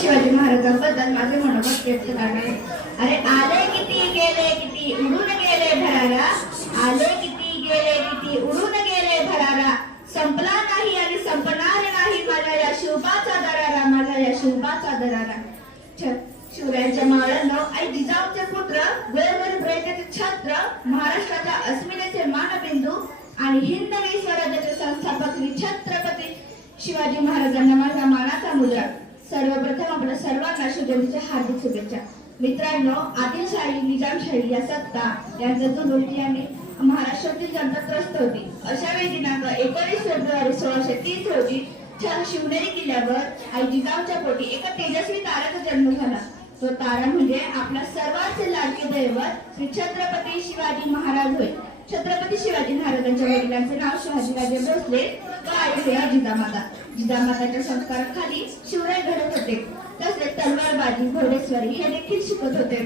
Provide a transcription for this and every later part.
शिवाजी महाराजांबद्दल माझे मनोगत व्यक्त करणार. अरे आले किती गेले किती उडून गेले भरारा, आले किती गेले किती उडून गेले भरारा, संपला नाही आणि संपणार नाही माझ्या या शिवबाचा दरारा, माझ्या या शिवबाचा दरारा. शिवरायांच्या मावळ्यांनो, आई जिजाऊचे पुत्र, गोरगरीब रयतेचे छत्र, महाराष्ट्राच्या अस्मितेचे मानबिंदू आणि हिंदवी स्वराज्याचे संस्थापक श्री छत्रपती शिवाजी महाराजांना माझा मानाचा मुद्रा. सर्वप्रथम आपल्या सर्वांना शिवजयंतीच्या हार्दिक शुभेच्छा. मित्रांनो, आदिलशाही निजामशाही या सत्ता यांचा जो याने महाराष्ट्रातील जनता त्रस्त होती. अशा वेळी दिनांक 19 फेब्रुवारी 1630 रोजी शिवनेरी किल्ल्यावर आई जिजाऊच्या पोटी एका तेजस्वी ताऱ्याचा जन्म झाला. तो तारा म्हणजे आपला सर्वांचे लाडके दैवत श्री छत्रपती शिवाजी महाराज होय. छत्रपती शिवाजी महाराजांच्या वडिलांचे नाव शहाजीराजे भोसले व आई जिजामाता. जिजामाताच्या संस्काराखाली शिवराय घडत होते. तसेच तलवारबाजी, घोडेस्वारी हे देखील शिकत होते.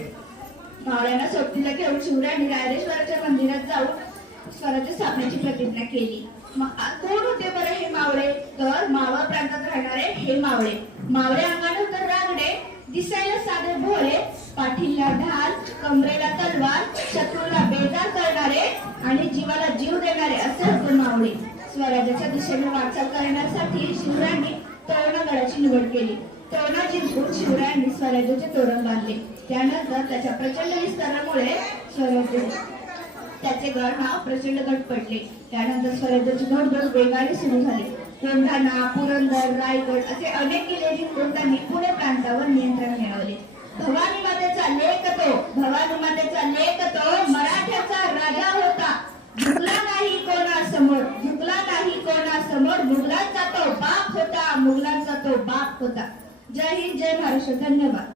मावळ्यांना सोबतीला घेऊन शिवरायांनी रायरेश्वराच्या मंदिरात जाऊन स्वराज्य स्थापनेची प्रतिज्ञा केली. कोण होते बरे हे मावळे? तर मावळ प्रांतात राहणारे हे मावळे. मावळे अंगाने तर रांगडे, दिसायला साधे भोळे, पाठीला ढाल, कमरेला तलवार, शत्रूला बेजार करणारे आणि जीवाला जीव देणारे असे होते मावळे. स्वराज्याच्या दिशेने वाटचाल करण्यासाठी शिवरायांनी तोरणागडाची निवड केली. तोरणा जिंकून शिवरायांनी स्वराज्याचे तोरण बांधले. त्यानंतर त्याच्या प्रचंड विस्तारामुळे त्याचे गड नाव प्रचंडगड पडले. त्यानंतर स्वराज्याची घडघड वेगाने सुरू झाली. कोंढाणा, पुरंदर, रायगड असे अनेक किल्ले जिंकून त्यांनी पुणे प्रांतावर नियंत्रण मिळवले. भवानी मातेचा लेक तो, भवानी मातेचा लेक तो मराठ्याचा राजा होता. झुकला नाही कोणासमोर, झुकला नाही कोणासमोर, मुघलांचा तो बाप होता, मुघलांचा तो बाप होता. जय हिंद, जय महाराष्ट्र. धन्यवाद.